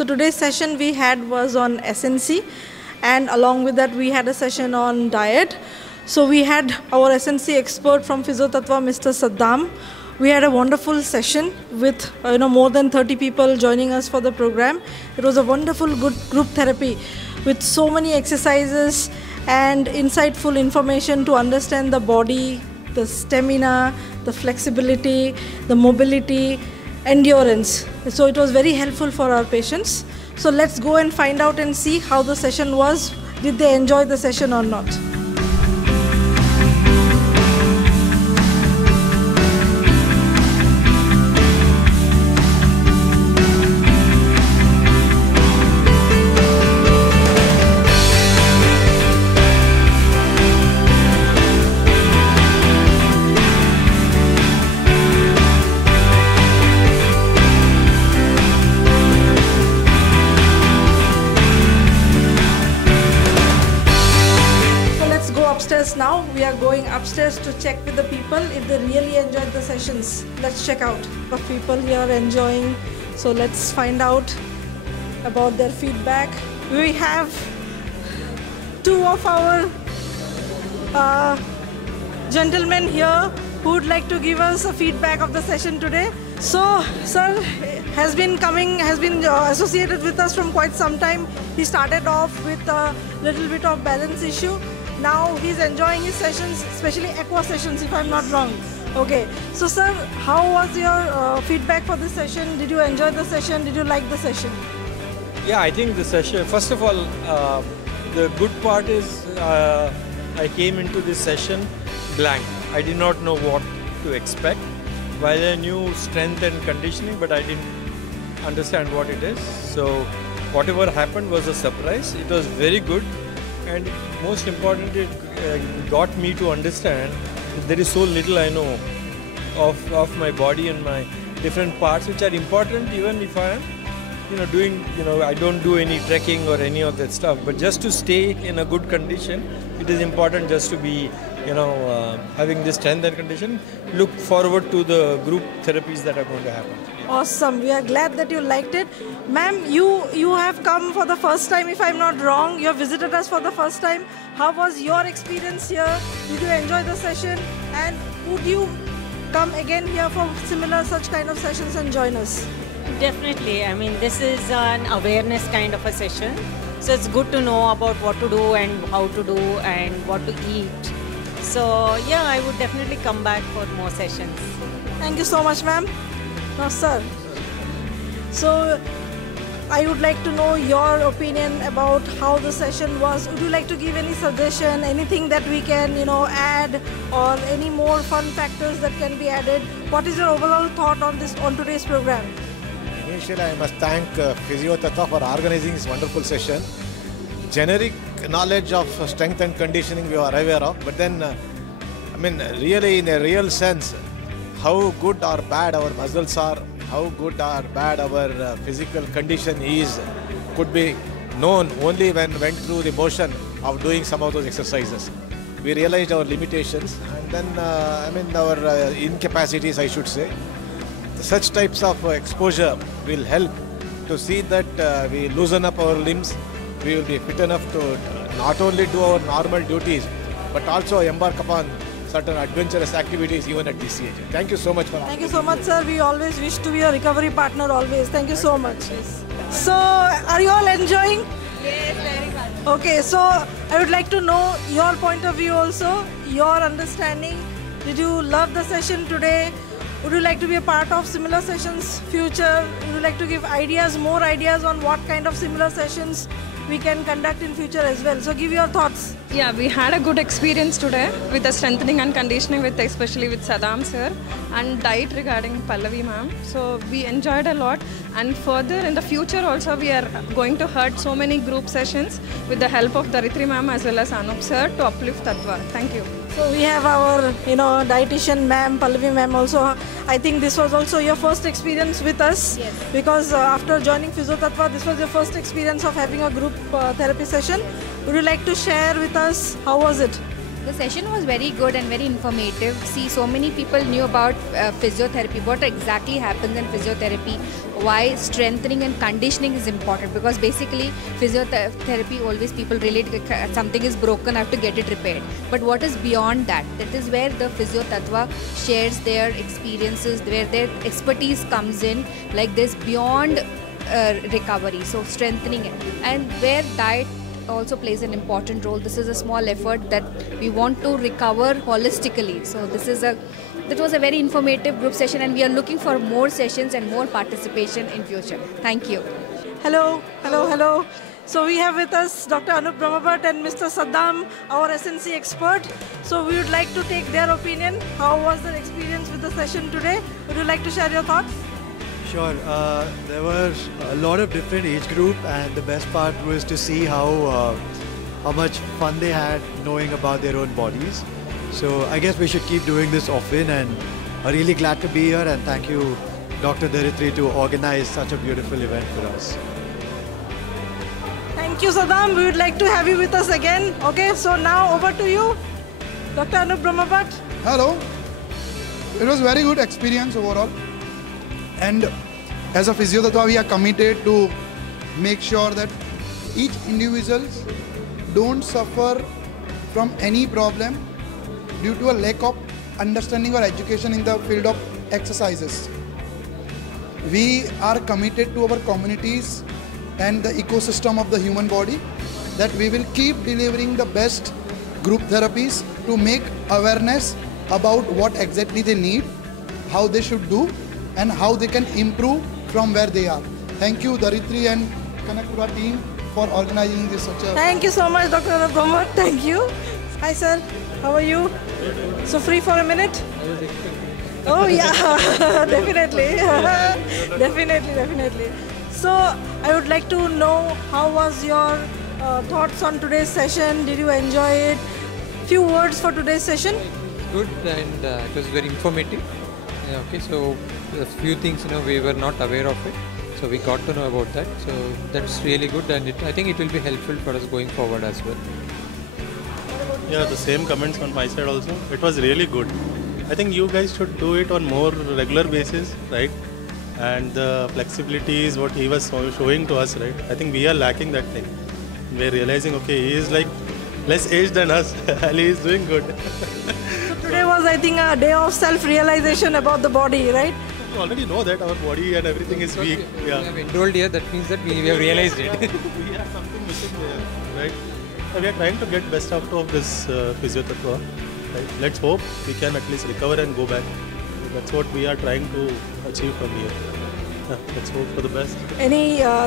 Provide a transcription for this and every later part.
So today's session we had was on SNC, and along with that we had a session on diet. So we had our SNC expert from Physiotattva, Mr. Saddam. We had a wonderful session with more than 30 people joining us for the program. It was a wonderful good group therapy with so many exercises and insightful information to understand the body, the stamina, the flexibility, the mobility, endurance. So it was very helpful for our patients. So let's go and find out and see how the session was. Did they enjoy the session or not? Now we are going upstairs to check with the people if they really enjoyed the sessions. Let's check out what people here are enjoying. So let's find out about their feedback. We have two of our gentlemen here who would like to give us a feedback of the session today. So sir has been associated with us from quite some time. He started off with a little bit of balance issue. Now he's enjoying his sessions, especially aqua sessions, if I'm not wrong. Okay, so sir, how was your feedback for this session? Did you enjoy the session? Did you like the session? Yeah, I think the session, first of all, the good part is I came into this session blank. I did not know what to expect. While I knew strength and conditioning, but I didn't understand what it is. So whatever happened was a surprise. It was very good. And most importantly, it got me to understand that there is so little I know of my body and my different parts, which are important even if I am, doing, I don't do any trekking or any of that stuff. But just to stay in a good condition, it is important just to be, having this strength and condition. Look forward to the group therapies that are going to happen. Awesome. We are glad that you liked it. Ma'am, you have come for the first time, if I'm not wrong. You have visited us for the first time. How was your experience here? Did you enjoy the session? And would you come again here for similar such kind of sessions and join us? Definitely. I mean, this is an awareness kind of a session. So it's good to know about what to do and how to do and what to eat. So yeah, I would definitely come back for more sessions. Thank you so much, ma'am. No, sir. So I would like to know your opinion about how the session was. Would you like to give any suggestion, anything that we can, add, or any more fun factors that can be added? What is your overall thought on today's program? Initially, I must thank Physiotattva for organizing this wonderful session. Generic knowledge of strength and conditioning we are aware of, but then, really in a real sense, how good or bad our muscles are, how good or bad our physical condition is, could be known only when went through the motion of doing some of those exercises. We realized our limitations and then, our incapacities, I should say. Such types of exposure will help to see that we loosen up our limbs. We will be fit enough to not only do our normal duties, but also embark upon certain adventurous activities even at this age. Thank you so much for asking. Thank you so much, sir. We always wish to be a recovery partner always. Thank you so much. Yes. So, are you all enjoying? Yes, very much. Okay, so I would like to know your point of view also, your understanding. Did you love the session today? Would you like to be a part of similar sessions future? Would you like to give more ideas on what kind of similar sessions we can conduct in future as well? So give your thoughts. Yeah, we had a good experience today with the strengthening and conditioning, especially with Saddam sir, and diet regarding Pallavi ma'am. So we enjoyed a lot, and further in the future also we are going to hold so many group sessions with the help of Daritri ma'am as well as Anup sir to uplift Tattva. Thank you. So we have our, dietitian ma'am, Pallavi ma'am also. I think this was also your first experience with us. Yes. Because after joining Physiotattva, this was your first experience of having a group therapy session. Would you like to share with us how was it? The session was very good and very informative. See, so many people knew about physiotherapy, what exactly happens in physiotherapy, why strengthening and conditioning is important, because basically physiotherapy always people relate something is broken, I have to get it repaired. But what is beyond that? That is where the Physiotattva shares their experiences, where their expertise comes in, like this beyond recovery, so strengthening it, and where diet also plays an important role. This is a small effort that we want to recover holistically. So that was a very informative group session, and we are looking for more sessions and more participation in future. Thank you. Hello, hello, hello. So we have with us Dr. Anup Brahmabhat and Mr. Saddam, our SNC expert. So we would like to take their opinion. How was their experience with the session today? Would you like to share your thoughts? Sure. There were a lot of different age group, and the best part was to see how much fun they had knowing about their own bodies. So I guess we should keep doing this often, and I'm really glad to be here, and thank you, Dr. Dharitri, to organize such a beautiful event for us. Thank you, Saddam. We would like to have you with us again. Okay, so now over to you, Dr. Anup Brahmabhat. Hello. It was very good experience overall. And as a Physiotattva, we are committed to make sure that each individual don't suffer from any problem due to a lack of understanding or education in the field of exercises. We are committed to our communities and the ecosystem of the human body, that we will keep delivering the best group therapies to make awareness about what exactly they need, how they should do, and how they can improve from where they are. Thank you, Dharitri and Kanakpura team, for organizing this such a... Thank you so much, Dr. Anup Brahmabhat. Thank you. Hi, sir. How are you? So free for a minute? Oh, yeah. Definitely. Definitely. So I would like to know, how was your thoughts on today's session? Did you enjoy it? Few words for today's session? Good, and it was very informative. Yeah, okay, so a few things we were not aware of it, so we got to know about that. So that's really good, and I think it will be helpful for us going forward as well. Yeah, the same comments on my side also. It was really good. I think you guys should do it on more regular basis, right? And the flexibility is what he was showing to us, right? I think we are lacking that thing. We're realizing, okay, he is like less aged than us, and he is doing good. So today was, I think, a day of self-realization about the body, right? We already know that our body and everything is weak. We have enrolled here, that means that we have realized it. We have something missing there, right? So we are trying to get best out of this Physiotattva, right? Let's hope we can at least recover and go back. That's what we are trying to achieve from here. Let's hope for the best.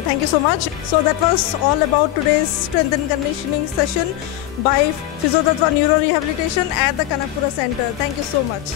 Thank you so much. So that was all about today's strength and conditioning session by Physiotattva Neuro Rehabilitation at the Kanakpura Center. Thank you so much.